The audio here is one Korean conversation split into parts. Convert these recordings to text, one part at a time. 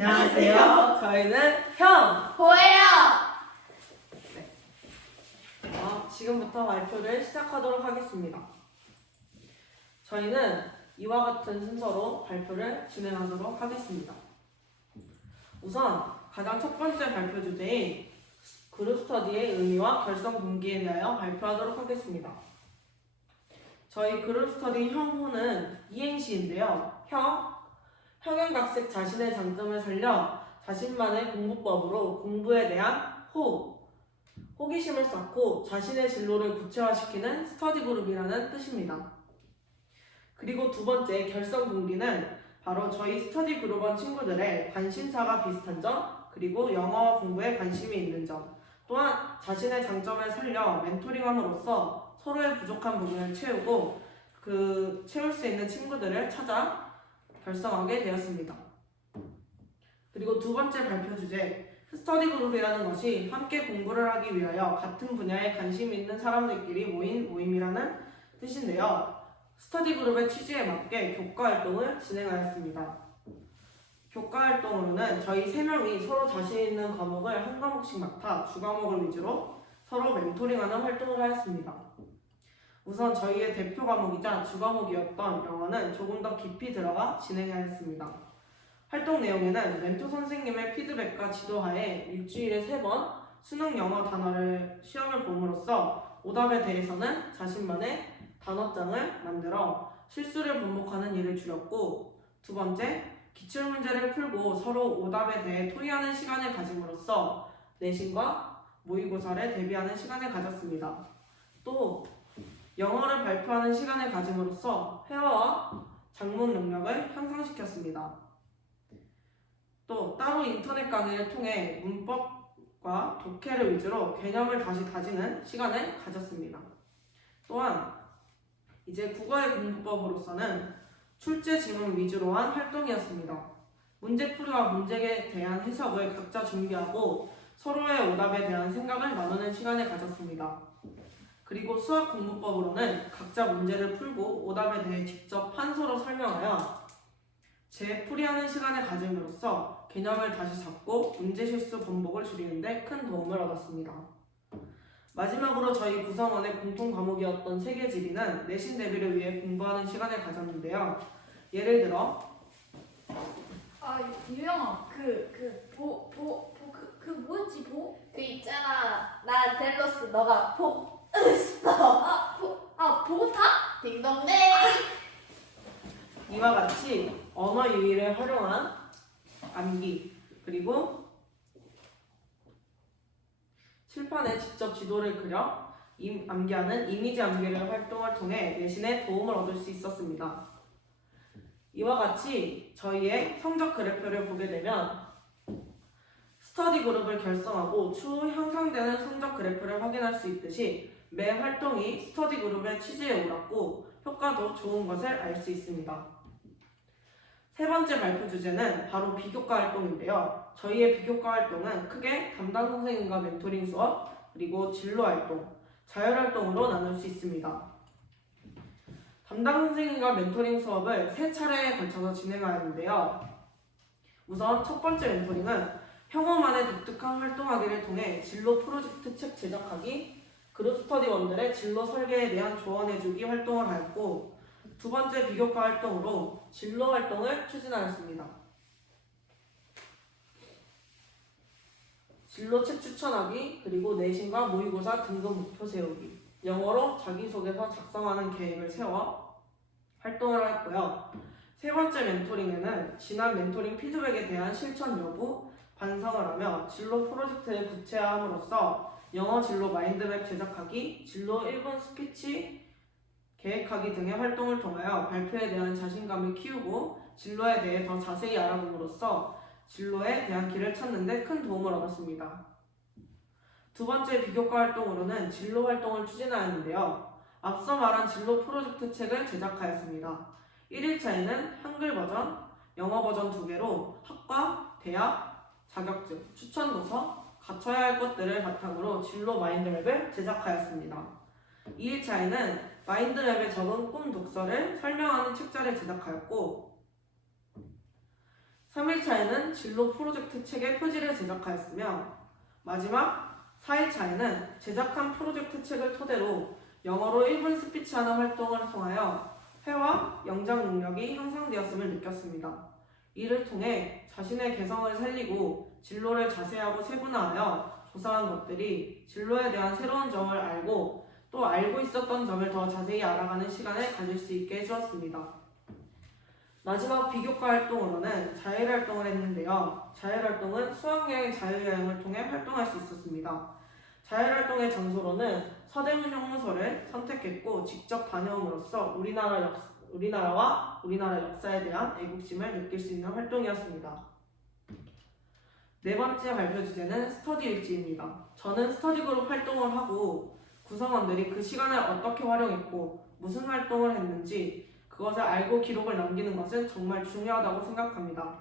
안녕하세요. 저희는 형! 보예요. 지금부터 발표를 시작하도록 하겠습니다. 저희는 이와 같은 순서로 발표를 진행하도록 하겠습니다. 우선 가장 첫 번째 발표 주제인 그룹 스터디의 의미와 결성 동기에 대하여 발표하도록 하겠습니다. 저희 그룹 스터디 형호는 이행시인데요. 형형각색 자신의 장점을 살려 자신만의 공부법으로 공부에 대한 호기심을 쌓고 자신의 진로를 구체화시키는 스터디 그룹이라는 뜻입니다. 그리고 두 번째 결성 동기는 바로 저희 스터디 그룹원 친구들의 관심사가 비슷한 점, 그리고 영어 공부에 관심이 있는 점, 또한 자신의 장점을 살려 멘토링함으로써 서로의 부족한 부분을 채우고 채울 수 있는 친구들을 찾아 결성하게 되었습니다. 그리고 두 번째 발표 주제, 스터디 그룹이라는 것이 함께 공부를 하기 위하여 같은 분야에 관심 있는 사람들끼리 모인 모임이라는 뜻인데요. 스터디 그룹의 취지에 맞게 교과 활동을 진행하였습니다. 교과 활동으로는 저희 3명이 서로 자신 있는 과목을 한 과목씩 맡아 주 과목을 위주로 서로 멘토링하는 활동을 하였습니다. 우선 저희의 대표 과목이자 주 과목이었던 영어는 조금 더 깊이 들어가 진행하였습니다. 활동 내용에는 멘토 선생님의 피드백과 지도하에 일주일에 3번 수능 영어 단어를 시험을 봄으로써 오답에 대해서는 자신만의 단어장을 만들어 실수를 반복하는 일을 줄였고, 두 번째, 기출문제를 풀고 서로 오답에 대해 토의하는 시간을 가짐으로써 내신과 모의고사를 대비하는 시간을 가졌습니다. 또 영어를 발표하는 시간을 가짐으로써 회화와 작문 능력을 향상시켰습니다. 또 따로 인터넷 강의를 통해 문법과 독해를 위주로 개념을 다시 다지는 시간을 가졌습니다. 또한 이제 국어의 공부법으로서는 출제 지문 위주로 한 활동이었습니다. 문제풀이와 문제에 대한 해석을 각자 준비하고 서로의 오답에 대한 생각을 나누는 시간을 가졌습니다. 그리고 수학 공부법으로는 각자 문제를 풀고 오답에 대해 직접 판서로 설명하여 재풀이하는 시간을 가짐으로써 개념을 다시 잡고 문제 실수 반복을 줄이는 데 큰 도움을 얻었습니다. 마지막으로 저희 구성원의 공통 과목이었던 세계지리는 내신 대비를 위해 공부하는 시간을 가졌는데요. 예를 들어 유영아, 뭐였지, 그 있잖아. 나 델로스, 너가 보고타? 딩동댕. 이와 같이 언어 유희를 활용한 암기, 그리고 칠판에 직접 지도를 그려 암기하는 이미지 암기를 활동을 통해 내신에 도움을 얻을 수 있었습니다. 이와 같이 저희의 성적 그래프를 보게 되면 스터디 그룹을 결성하고 추후 향상되는 성적 그래프를 확인할 수 있듯이 매 활동이 스터디 그룹의 취지에 옳았고 효과도 좋은 것을 알 수 있습니다. 세 번째 발표 주제는 바로 비교과 활동인데요. 저희의 비교과 활동은 크게 담당 선생님과 멘토링 수업, 그리고 진로 활동, 자율 활동으로 나눌 수 있습니다. 담당 선생님과 멘토링 수업을 3차례에 걸쳐서 진행하였는데요. 우선 첫 번째 멘토링은 형호만의 독특한 활동하기를 통해 진로 프로젝트 책 제작하기, 그룹 스터디원들의 진로 설계에 대한 조언해주기 활동을 하였고, 두 번째 비교과 활동으로 진로 활동을 추진하였습니다. 진로 책 추천하기, 그리고 내신과 모의고사 등급 목표 세우기, 영어로 자기소개서 작성하는 계획을 세워 활동을 하였고요. 세 번째 멘토링에는 지난 멘토링 피드백에 대한 실천 여부, 반성을 하며 진로 프로젝트를 구체화함으로써 영어 진로 마인드맵 제작하기, 진로 1분 스피치 계획하기 등의 활동을 통하여 발표에 대한 자신감을 키우고 진로에 대해 더 자세히 알아봄으로써 진로에 대한 길을 찾는 데 큰 도움을 얻었습니다. 두 번째 비교과 활동으로는 진로 활동을 추진하였는데요. 앞서 말한 진로 프로젝트 책을 제작하였습니다. 1일차에는 한글 버전, 영어 버전 2개로 학과, 대학, 자격증, 추천도서, 갖춰야 할 것들을 바탕으로 진로 마인드맵을 제작하였습니다. 2일차에는 마인드맵에 적은 꿈 독서를 설명하는 책자를 제작하였고, 3일차에는 진로 프로젝트 책의 표지를 제작하였으며 마지막 4일차에는 제작한 프로젝트 책을 토대로 영어로 1분 스피치하는 활동을 통하여 회화, 영장 능력이 향상되었음을 느꼈습니다. 이를 통해 자신의 개성을 살리고 진로를 자세하고 세분화하여 조사한 것들이 진로에 대한 새로운 점을 알고 또 알고 있었던 점을 더 자세히 알아가는 시간을 가질 수 있게 해주었습니다. 마지막 비교과 활동으로는 자율활동을 했는데요. 자율활동은 수학여행 자유여행을 통해 활동할 수 있었습니다. 자율활동의 장소로는 서대문 형무소를 선택했고 직접 다녀옴으로써 우리나라와 우리나라 역사에 대한 애국심을 느낄 수 있는 활동이었습니다. 네 번째 발표 주제는 스터디 일지입니다. 저는 스터디 그룹 활동을 하고 구성원들이 그 시간을 어떻게 활용했고 무슨 활동을 했는지 그것을 알고 기록을 남기는 것은 정말 중요하다고 생각합니다.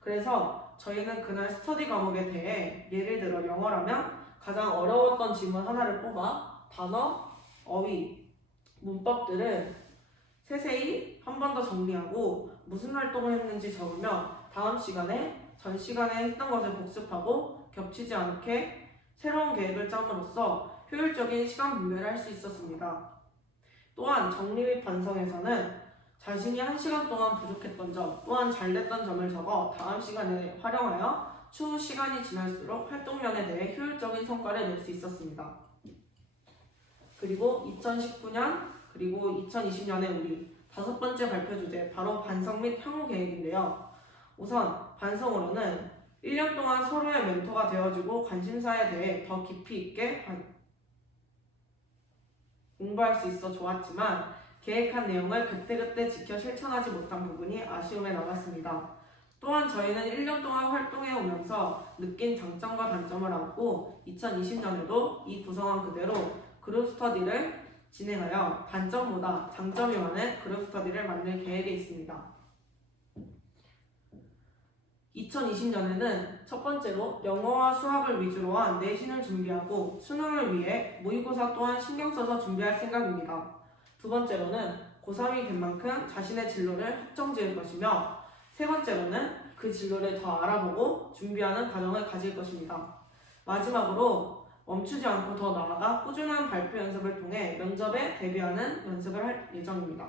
그래서 저희는 그날 스터디 과목에 대해 예를 들어 영어라면 가장 어려웠던 지문 하나를 뽑아 단어, 어휘, 문법들을 세세히 한 번 더 정리하고 무슨 활동을 했는지 적으며 다음 시간에 전 시간에 했던 것을 복습하고 겹치지 않게 새로운 계획을 짬으로써 효율적인 시간 분배를 할 수 있었습니다. 또한 정리 및 반성에서는 자신이 1시간 동안 부족했던 점 또한 잘됐던 점을 적어 다음 시간에 활용하여 추후 시간이 지날수록 활동면에 대해 효율적인 성과를 낼 수 있었습니다. 그리고 2019년 그리고 2020년에 우리 5번째 발표 주제 바로 반성 및 향후 계획인데요. 우선 반성으로는 1년 동안 서로의 멘토가 되어주고 관심사에 대해 더 깊이 있게 공부할 수 있어 좋았지만 계획한 내용을 그때그때 지켜 실천하지 못한 부분이 아쉬움에 남았습니다. 또한 저희는 1년 동안 활동해 오면서 느낀 장점과 단점을 안고 2020년에도 이 구성원 그대로 그룹 스터디를 진행하여 단점보다 장점이 많은 그룹 스터디를 만들 계획에 있습니다. 2020년에는 첫 번째로 영어와 수학을 위주로 한 내신을 준비하고 수능을 위해 모의고사 또한 신경 써서 준비할 생각입니다. 두 번째로는 고3이 된 만큼 자신의 진로를 확정 지을 것이며 세 번째로는 그 진로를 더 알아보고 준비하는 과정을 가질 것입니다. 마지막으로 멈추지 않고 더 나아가 꾸준한 발표 연습을 통해 면접에 대비하는 연습을 할 예정입니다.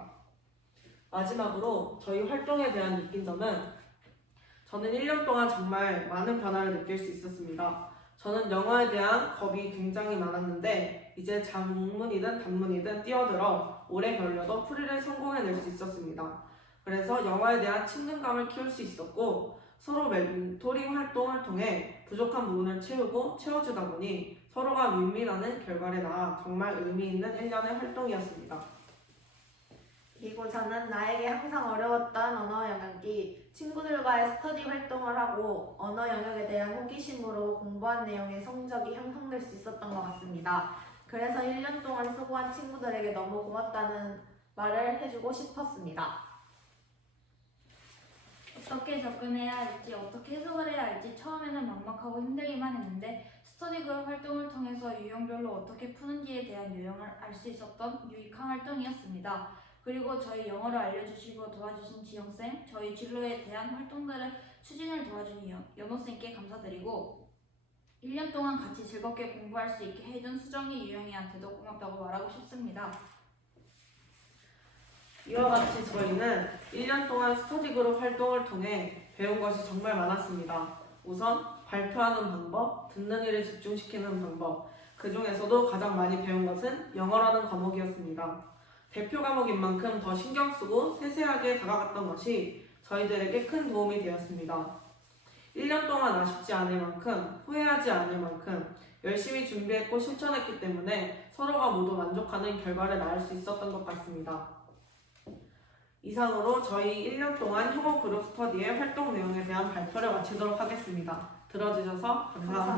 마지막으로 저희 활동에 대한 느낀 점은 저는 1년 동안 정말 많은 변화를 느낄 수 있었습니다. 저는 영어에 대한 겁이 굉장히 많았는데 이제 장문이든 단문이든 뛰어들어 오래 걸려도 풀이를 성공해낼 수 있었습니다. 그래서 영어에 대한 친근감을 키울 수 있었고 서로 멘토링 활동을 통해 부족한 부분을 채우고 채워주다 보니 서로가 윈윈하는 결과를 낳아 정말 의미 있는 1년의 활동이었습니다. 그리고 저는 나에게 항상 어려웠던 언어 영역이 친구들과의 스터디 활동을 하고 언어 영역에 대한 호기심으로 공부한 내용의 성적이 향상될 수 있었던 것 같습니다. 그래서 1년 동안 수고한 친구들에게 너무 고맙다는 말을 해주고 싶었습니다. 어떻게 접근해야 할지, 어떻게 해석을 해야 할지 처음에는 막막하고 힘들기만 했는데 스터디 그룹 활동을 통해서 유형별로 어떻게 푸는지에 대한 요령을 알 수 있었던 유익한 활동이었습니다. 그리고 저희 영어를 알려주시고 도와주신 지영쌤, 저희 진로에 대한 활동들을 추진을 도와준 연호쌤께 감사드리고 1년 동안 같이 즐겁게 공부할 수 있게 해준 수정이 유영이한테도 고맙다고 말하고 싶습니다. 이와 같이 저희는 1년 동안 스터디 그룹 활동을 통해 배운 것이 정말 많았습니다. 우선 발표하는 방법, 듣는 일에 집중시키는 방법, 그 중에서도 가장 많이 배운 것은 영어라는 과목이었습니다. 대표 과목인 만큼 더 신경 쓰고 세세하게 다가갔던 것이 저희들에게 큰 도움이 되었습니다. 1년 동안 아쉽지 않을 만큼, 후회하지 않을 만큼 열심히 준비했고 실천했기 때문에 서로가 모두 만족하는 결과를 낳을 수 있었던 것 같습니다. 이상으로 저희 1년 동안 혐오 그룹 스터디의 활동 내용에 대한 발표를 마치도록 하겠습니다. 들어주셔서 감사합니다.